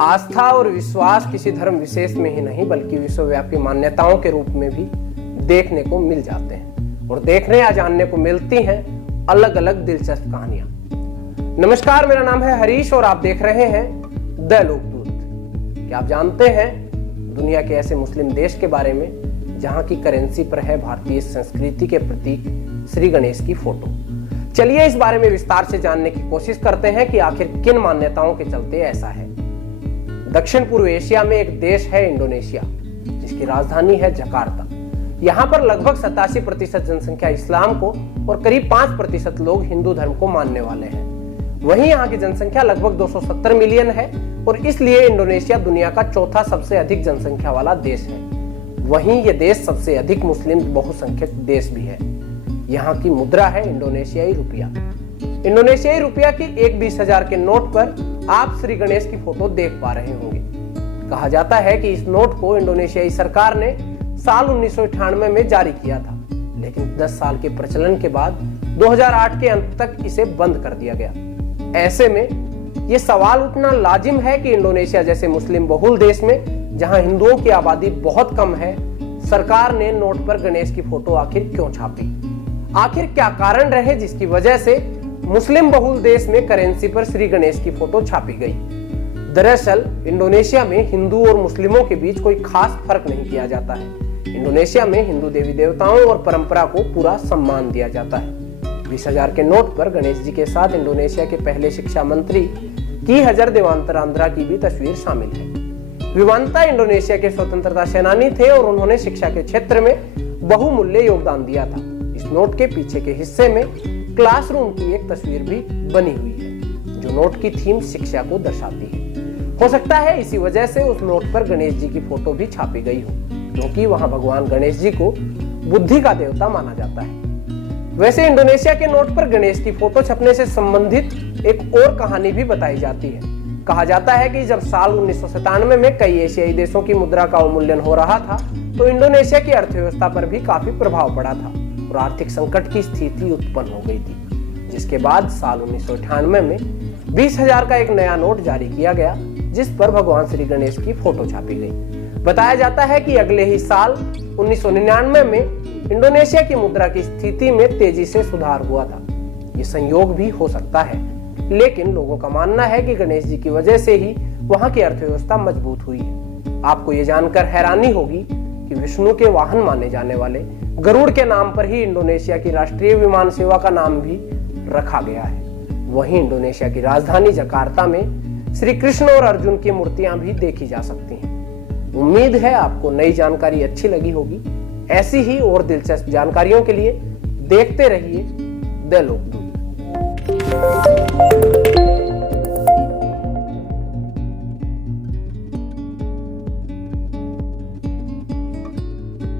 आस्था और विश्वास किसी धर्म विशेष में ही नहीं बल्कि विश्वव्यापी मान्यताओं के रूप में भी देखने को मिल जाते हैं और देखने या जानने को मिलती हैं अलग अलग दिलचस्प कहानियां। नमस्कार, मेरा नाम है हरीश और आप देख रहे हैं द लोकदूत। क्या आप जानते हैं दुनिया के ऐसे मुस्लिम देश के बारे में जहां की करेंसी पर है भारतीय संस्कृति के प्रतीक श्री गणेश की फोटो? चलिए इस बारे में विस्तार से जानने की कोशिश करते हैं कि आखिर किन मान्यताओं के चलते ऐसा है। दक्षिण पूर्व एशिया में एक देश है इंडोनेशिया, जिसकी राजधानी है जकार्ता। यहाँ पर लगभग 87% जनसंख्या इस्लाम को और करीब 5% लोग हिंदू धर्म को मानने वाले हैं। वहीं यहाँ की जनसंख्या लगभग 270 मिलियन है और इसलिए इंडोनेशिया दुनिया का चौथा सबसे अधिक जनसंख्या वाला देश है। वहीं ये देश सबसे अधिक मुस्लिम बहुसंख्यक देश भी है। यहाँ की मुद्रा है इंडोनेशियाई रुपया। इंडोनेशियाई रुपया की एक 20,000 के नोट पर आप श्री गणेश की फोटो देख पा रहे होंगे। कहा जाता है कि इस नोट को इंडोनेशियाई सरकार ने साल 1998 में जारी किया था, लेकिन 10 साल के प्रचलन के बाद 2008 के अंत तक इसे बंद कर दिया गया। ऐसे में ये सवाल उठना लाजिम है कि इंडोनेशिया जैसे मुस्लिम बहुल देश में जहां हिंदुओं की आबादी बहुत कम है, सरकार ने नोट पर गणेश की फोटो आखिर क्यों छापी? आखिर क्या कारण रहे जिसकी वजह से मुस्लिम बहुल देश में करेंसी पर श्री गणेश की फोटो छापी गई? दरअसल इंडोनेशिया में हिंदू और मुस्लिमों के बीच कोई खास फर्क नहीं किया जाता है। इंडोनेशिया में हिंदू देवी देवताओं और परंपरा को पूरा सम्मान दिया जाता है। 20,000 के नोट पर गणेश जी के साथ इंडोनेशिया के पहले शिक्षा मंत्री की हजर देवांतरांद्रा की भी तस्वीर शामिल है। विवांता इंडोनेशिया के स्वतंत्रता सेनानी थे और उन्होंने शिक्षा के क्षेत्र में बहुमूल्य योगदान दिया था। इस नोट के पीछे के हिस्से में क्लासरूम की एक तस्वीर भी बनी हुई है, जो नोट की थीम शिक्षा को दर्शाती है। हो सकता है इसी वजह से उस नोट पर गणेश जी की फोटो भी छापी गई हो, क्योंकि वहां भगवान गणेश जी को बुद्धि का देवता माना जाता है। वैसे इंडोनेशिया के नोट पर गणेश की फोटो छपने से संबंधित एक और कहानी भी बताई जाती है। कहा जाता है कि जब साल 1997 में कई एशियाई देशों की मुद्रा का अवमूल्यन हो रहा था, तो इंडोनेशिया की अर्थव्यवस्था पर भी काफी प्रभाव पड़ा था और आर्थिक संकट की स्थिति उत्पन्न हो गई थी, जिसके बाद साल 1998 में 20,000 का एक नया नोट जारी किया गया, जिस पर भगवान श्री गणेश की फोटो छापी गई। बताया जाता है कि अगले ही साल 1999 में इंडोनेशिया की मुद्रा की स्थिति में तेजी से सुधार हुआ था। ये संयोग भी हो सकता है, लेकिन लोगों का मानना है कि गणेश जी की वजह से ही वहां की अर्थव्यवस्था मजबूत हुई है। आपको ये जानकर हैरानी होगी कि विष्णु के वाहन माने जाने वाले गरुड़ के नाम पर ही इंडोनेशिया की राष्ट्रीय विमान सेवा का नाम भी रखा गया है। वहीं इंडोनेशिया की राजधानी जकार्ता में श्री कृष्ण और अर्जुन की मूर्तियां भी देखी जा सकती हैं। उम्मीद है आपको नई जानकारी अच्छी लगी होगी। ऐसी ही और दिलचस्प जानकारियों के लिए देखते रहिए द लोकदूत।